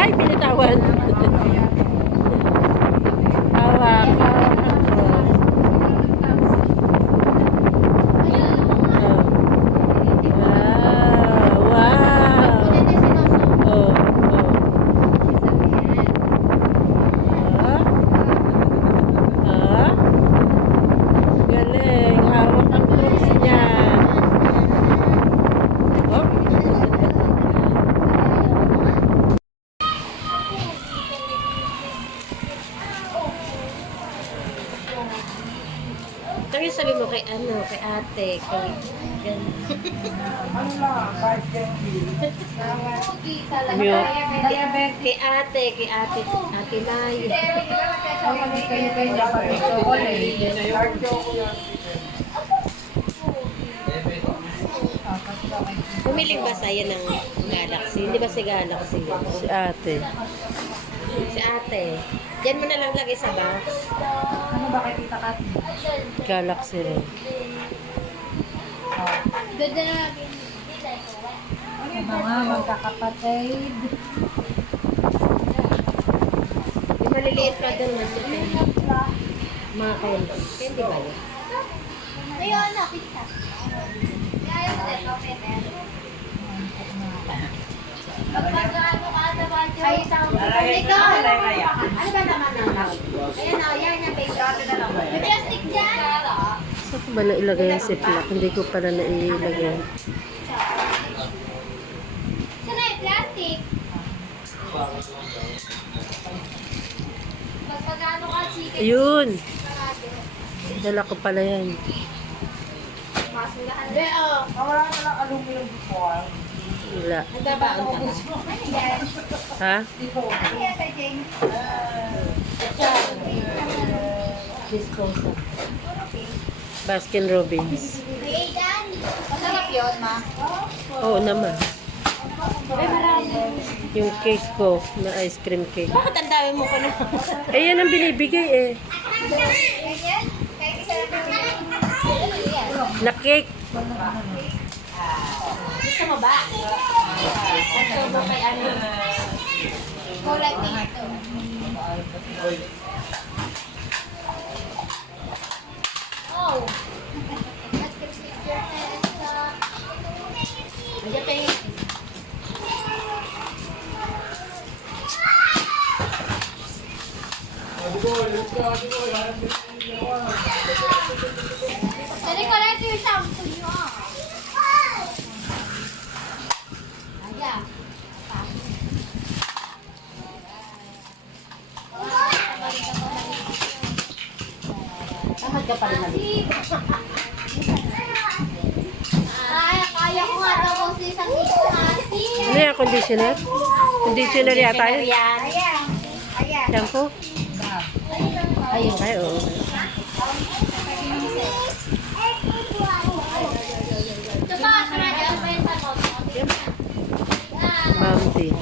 Ay, binitawan. Hawak, hawak ang cross. Wow, wow. Oh, oh. Ah, galing. Hawak ang cross niya. Oh. Sabi sabi mo kay ano, kay ate, kay ganun. Kay ate, ate May. Pumiling ba sa'yo ng Galaxy? Hindi ba si Galaxy? Si ate. Si ate. Diyan mo na lang lagay sa box. Ano ba kay Tita Kat? Galaxy rin. Mga magkakapatid. Yung maliliit pa doon na si Pen. Mga candy. Candy ba yun? Ayun na, pizza. Ayaw mo din, okay din. Kapag ano ka, naman yun. Ay, ikaw, ano ba naman ang love? Ayan o, yan yung bacon. May plastic dyan. Saan ko ba na ilagay ang ziplock? Hindi ko pala na ilagay. Saan na yung plastic? Kapag ano ka, chicken. Ayun! Dala ko pala yan. Masulahan. Hindi, oh. Wala na lang aluminum before. Wala. Nagbabaon ka na. Ano yan? Ha? Ano yan kay James? Disposal. Baskin Robbins. Hey, Dan. Masarap yun, ma. Oo naman. Ay, marami. Yung cake ko na ice cream cake. Bakit ang dami mo pa na? Eh, yan ang binibigay eh. Yan? Kahit isa lang yan. Na cake. Gusto mo ba? Gusto mo kay ano? Kulay pink to. Oh! Ayan pa yung... Dali ko lang ito yung shampoo nyo. Ayan. Tamad ka pa rin Kaya ko nga daw kung sa isang dito kasi. Ano yan? Conditioner? Conditioner yata yun? Ayan. Ayan. Shampoo? Ayun. Ay, oo. Ito ba? Sarap yan ba yung tanong? Mountain.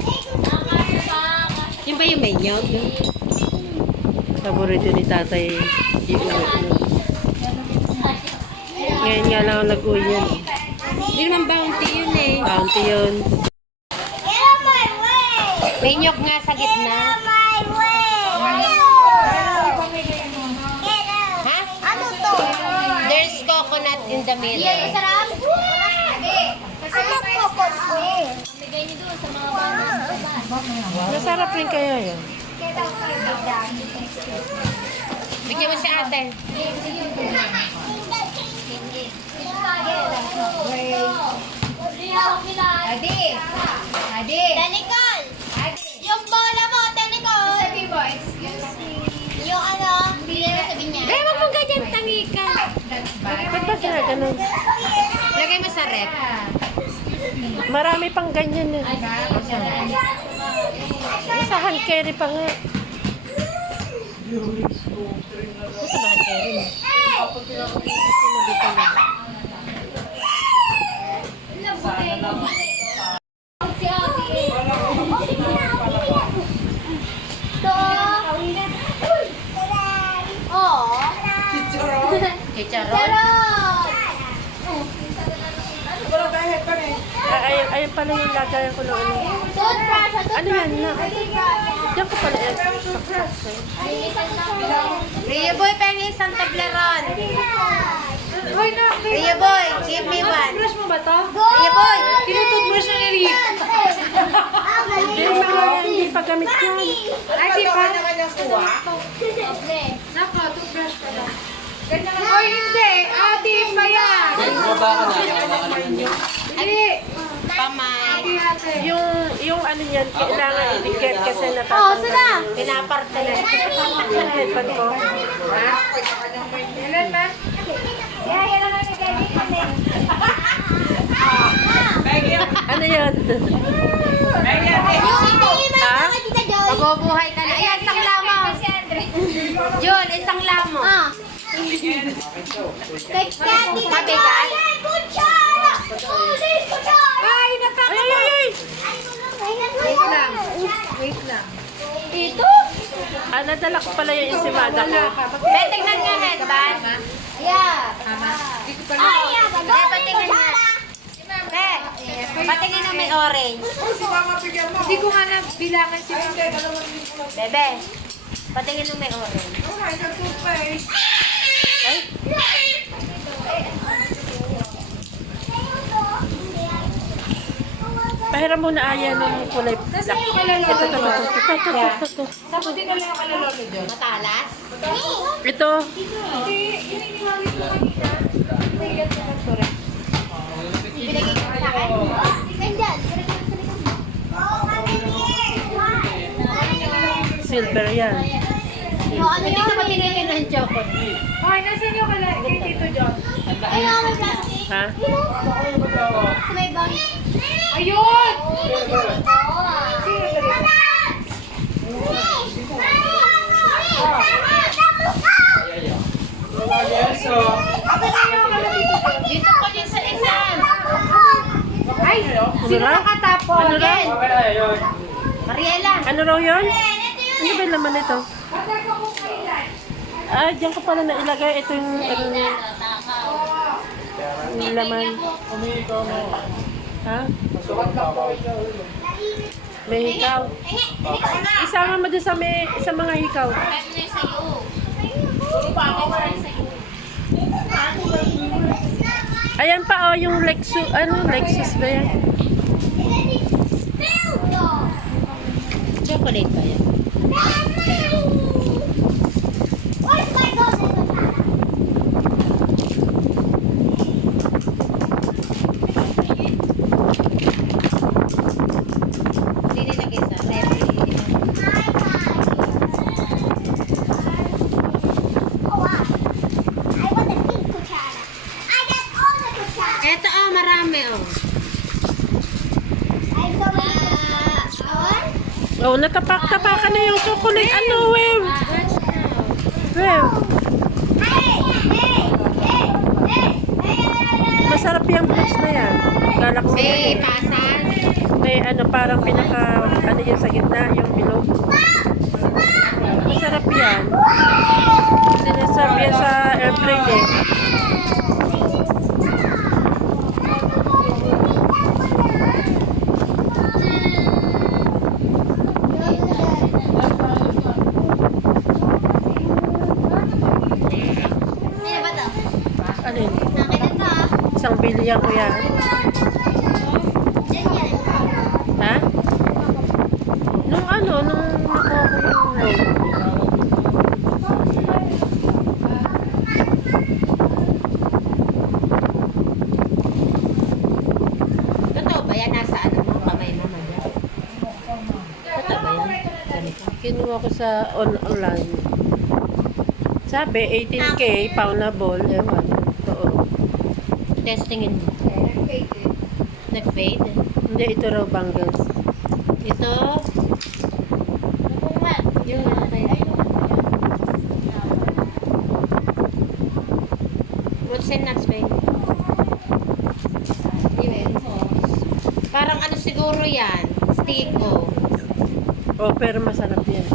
Yung ba yung menyog? Paborito ni tatay yung ngayon nga lang ako nag-uwi yan. Hindi naman bounty yun eh. Bounty yun. Menyog nga sa gitna. Ha? Ano to? There's coconut in the middle. Yeah, sarap. Ano coconut? Bigay niyo doon sa mga bata. Masarap rin kaya yun. Bigyan mo si ate. Adi! Adi! Tenicol! Yung bola mo, Tenicol! Sabi mo, excuse me. Yung ano, bili mo sabi niya. Eh, wag mong ganyan, tangika. Ba't ba sila ganun? Lagay mo sa rep. Marami pang ganyan eh. Sa hand carry pa nga. Sa hand carry mo. Sinabi pa nga. Si Ate. Ito. Oh. Chicharon? Charot. Ay, ayun pala yung lagayan ko ng ano. Toothbrush. Ano yan na? Diyan ko pala yan. Ria Boy, pengi isang tableron. Hoy, na, Ria Boy, give me one. brush mo ba to? Ria Boy, Tinututbrush na ni Rick. Hindi pa, hindi pa gamit yun. Ay, di ba? Nako, toothbrush pa lang. Hoy, hindi. Ate pa yan. Hindi. pamay. Ate. Yung ano yan, kailangan idikit kasi Oh, natatanggal. sana. Pinaparte. Yung headband ko. Ilan ba? Ano yan? Yung iniiba Ha? kay Tita Joy. Mabubuhay ka na. Ayan, isang lamo. Jun, isang lamo. Ah. Kay Tita Mabigat? Joy. Kutsara! Ulit kutsara! Ay, Ay, ay, ay! Wait lang. Wait lang. Ito? Ah, nadala ko pala yung insimada ko. Be, tingnan nga headband. Yeah. Hindi ko pa Ay, yeah. Be, patingin nga. Be, patingin na may orange. Hindi ko nga nabilangan si Mama. Bebe, patingin na may orange. Ay, pahiram mo na ayan ng kulay black. Nasaan yung kalalolo Ito. Sabuti ka lang yung kalalolo dyan. Matalas? Ito. Hindi, yun yung iniwawin ko kanina. Tingnan mo ba rin? Binigay ko sa akin. Nandyan. Silver yan. Yung ano Hindi yung ko patingin ng chocolate. Hoy, nasaan yung kay Tito John? Ay, may plastic. Ha? Sa may bang. Ayun! Dito ko din sa exam. Ay, sino raw? nakatapon? Ano raw? Mariela. Ano raw yun? Ano ba yung laman nito? Ah, diyan ko pala nailagay. Ito yung ano niya. Yung laman. Ha? May hikaw. Isama mo doon sa mga hikaw. Ayan pa oh, yung Lexus. Ano? Lexus ba yan? Chocolate ba yan? Hindi nilagay sa refri. Eto oh, marami oh. Oh, natapak-tapakan na yung chocolate. Ano, Wew? Wew. Masarap yung fruits na yan. Galaxy. May pasas. May ano, parang pinaka, ano yun sa gitna, yung bilog. Masarap yan. Sinaserve yan sa airplane eh. Ano yun? Isang bilyan ko yan. Ha? Nung ano, nung nakuha ko yung loan. Totoo ba yan? Nasa ano mo kamay mo man yan? Totoo ba yan? Ganito. Kinuha ko sa online. Sabi, 18K, pawnable. Ewan. Totoo. Testingin mo. Nag-fade. Hindi, ito raw bangles. Ito. Yung what's in next fade? Parang ano siguro yan? Stick o. Oh, pero masarap yan.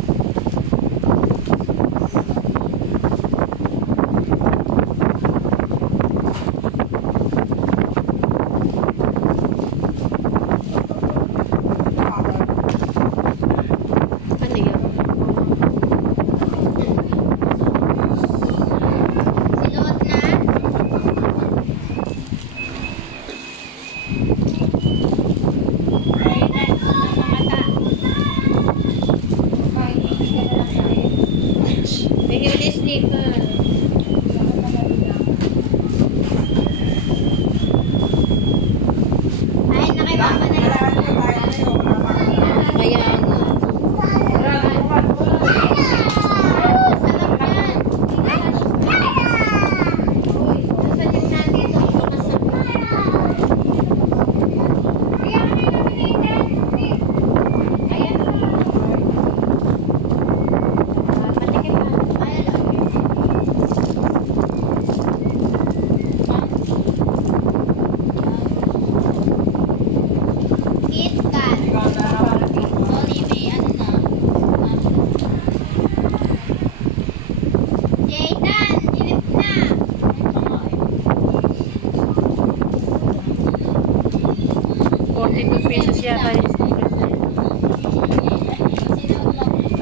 42 pesos yata yung slippers na yun.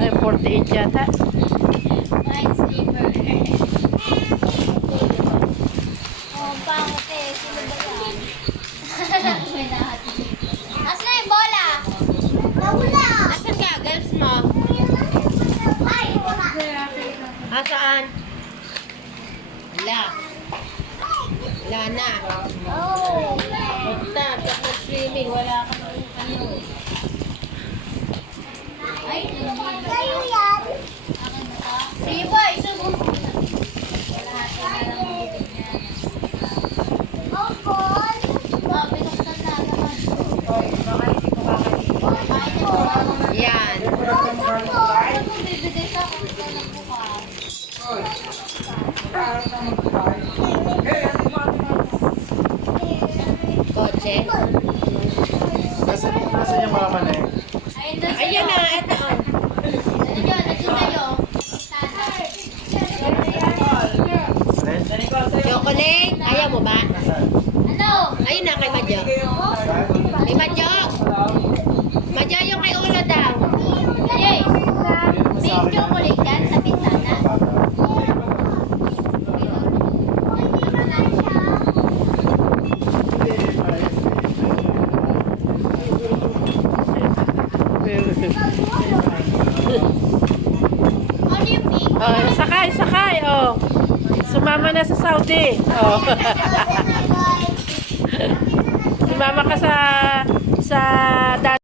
Ay, 48 yata. Mine sleeper. Oh, pangit eh. Sino ba yan? May lahat. Asan na yung bola? Bola! Asan ka? Girls mo? Ay! Bola! Saan? Wala. Wala na. Oh! Basta, pag nag-swimming, wala ka ng ano. Ay, kayo yan. Sige po, isubok. Onkol! Oh, pinuksan na naman. Yan. Ano kung bibigay sa akin ito ng bukas? Kotse. Nasaan yung mama na eh? Ayun doon sa'yo. Ayan na, ito. Oh. Ayun, nandun sa'yo. Sana. Chocolate. Ayaw mo ba? Ano? Ayun na, kay Madjo. Kay Madjo. Madjo, yung kay Ulo daw. Yes. May chocolate dyan sa bintana. Ano yung pink? Oh, sakay, oh. Sumama na sa Saudi. Oh. Sumama ka sa